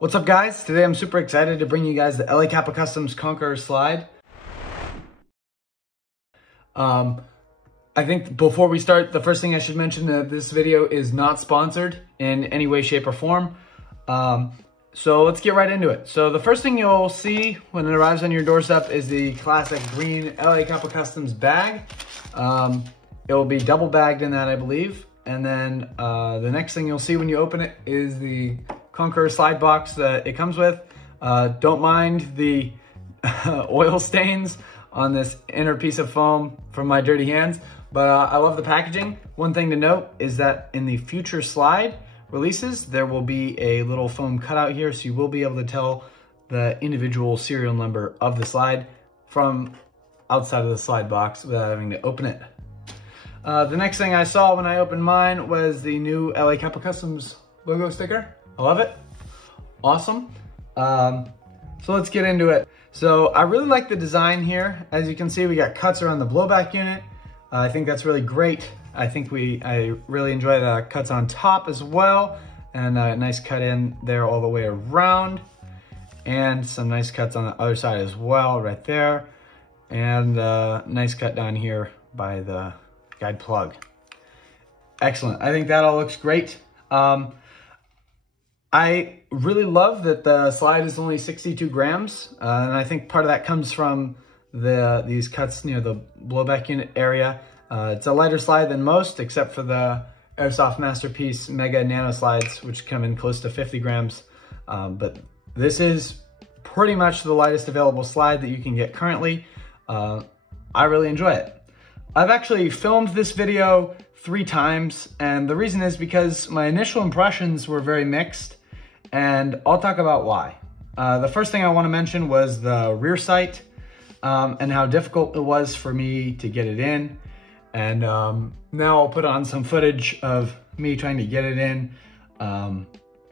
What's up, guys? Today I'm super excited to bring you guys the LA Capa Customs Conqueror slide. I think before we start, the first thing I should mention that this video is not sponsored in any way, shape, or form. So let's get right into it. So the first thing you'll see when it arrives on your doorstep is the classic green LA Capa Customs bag. It will be double bagged in that, I believe. And then the next thing you'll see when you open it is the Conqueror slide box that it comes with. Don't mind the oil stains on this inner piece of foam from my dirty hands, but I love the packaging. One thing to note is that in the future slide releases, there will be a little foam cutout here, so you will be able to tell the individual serial number of the slide from outside of the slide box without having to open it. The next thing I saw when I opened mine was the new LA Capa Customs logo sticker. I love it. Awesome. So let's get into it. So I really like the design here. As you can see, we got cuts around the blowback unit. I think that's really great. I really enjoy the cuts on top as well. And a nice cut in there all the way around. And some nice cuts on the other side as well, right there. And nice cut down here by the guide plug. Excellent. I think that all looks great. I really love that the slide is only 62 grams, and I think part of that comes from these cuts near the blowback unit area. It's a lighter slide than most, except for the Airsoft Masterpiece Mega Nano slides, which come in close to 50 grams. But this is pretty much the lightest available slide that you can get currently. I really enjoy it. I've actually filmed this video 3 times, and the reason is because my initial impressions were very mixed, and I'll talk about why. The first thing I want to mention was the rear sight and how difficult it was for me to get it in. And now I'll put on some footage of me trying to get it in.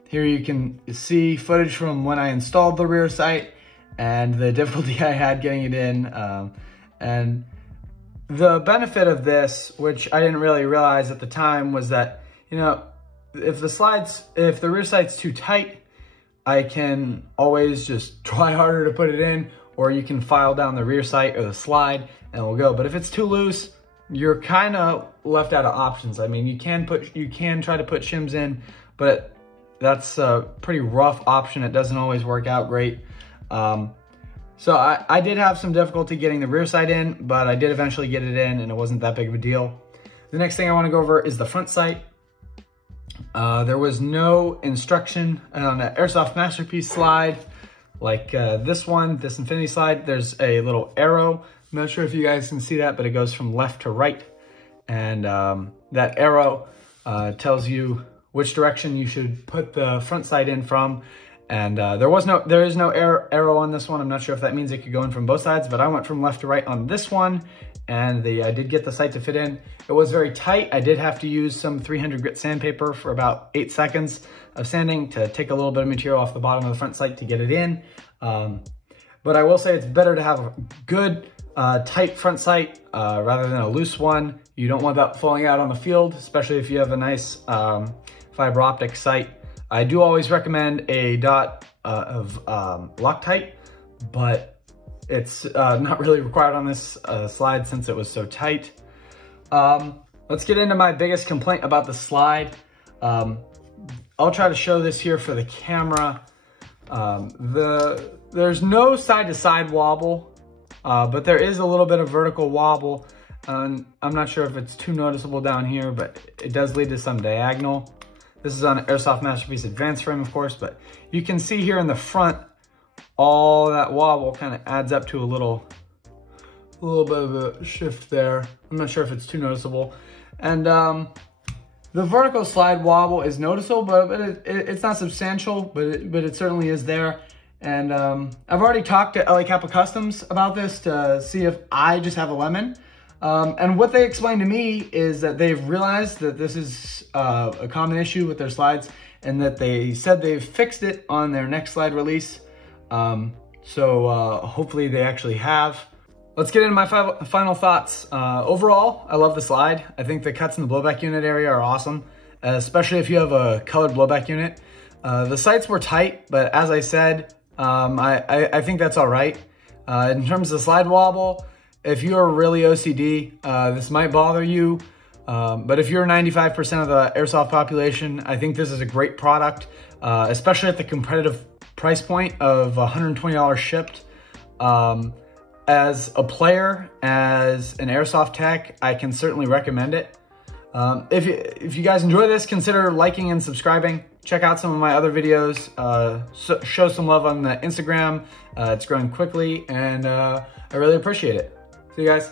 Here you can see footage from when I installed the rear sight and the difficulty I had getting it in. And the benefit of this, which I didn't really realize at the time, was that, you know, if the rear sight's too tight, I can always just try harder to put it in, or you can file down the rear sight or the slide and it'll go. But if it's too loose, you're kind of left out of options. I mean, you can try to put shims in, but that's a pretty rough option. It doesn't always work out great. So I did have some difficulty getting the rear sight in, but I did eventually get it in and it wasn't that big of a deal. The next thing I want to go over is the front sight. There was no instruction on an Airsoft Masterpiece slide like this Infinity slide. There's a little arrow. I'm not sure if you guys can see that, but it goes from left to right. And that arrow tells you which direction you should put the front sight in from. And there is no arrow on this one. I'm not sure if that means it could go in from both sides, but I went from left to right on this one, and I did get the sight to fit in. It was very tight. I did have to use some 300 grit sandpaper for about 8 seconds of sanding to take a little bit of material off the bottom of the front sight to get it in. But I will say it's better to have a good, tight front sight rather than a loose one. You don't want that falling out on the field, especially if you have a nice fiber optic sight. I do always recommend a dot of Loctite, but it's not really required on this slide since it was so tight. Let's get into my biggest complaint about the slide. I'll try to show this here for the camera. There's no side-to-side wobble, but there is a little bit of vertical wobble. I'm not sure if it's too noticeable down here, but it does lead to some diagonal. This is on an Airsoft Masterpiece Advanced frame, of course, but you can see here in the front, all that wobble kind of adds up to a little bit of a shift there. I'm not sure if it's too noticeable. And the vertical slide wobble is noticeable, but it's not substantial, but it certainly is there. And I've already talked to LA Capa Customs about this to see if I just have a lemon. And what they explained to me is that they've realized that this is a common issue with their slides, and that they said they've fixed it on their next slide release. So hopefully they actually have. Let's get into my final thoughts. Overall, I love the slide. I think the cuts in the blowback unit area are awesome, especially if you have a colored blowback unit. The sights were tight, but as I said, I think that's all right. In terms of slide wobble, if you're really OCD, this might bother you. But if you're 95% of the airsoft population, I think this is a great product, especially at the competitive price point of $120 shipped. As a player, as an airsoft tech, I can certainly recommend it. If you guys enjoy this, consider liking and subscribing. Check out some of my other videos. Show some love on the Instagram. It's growing quickly, and I really appreciate it. See you guys.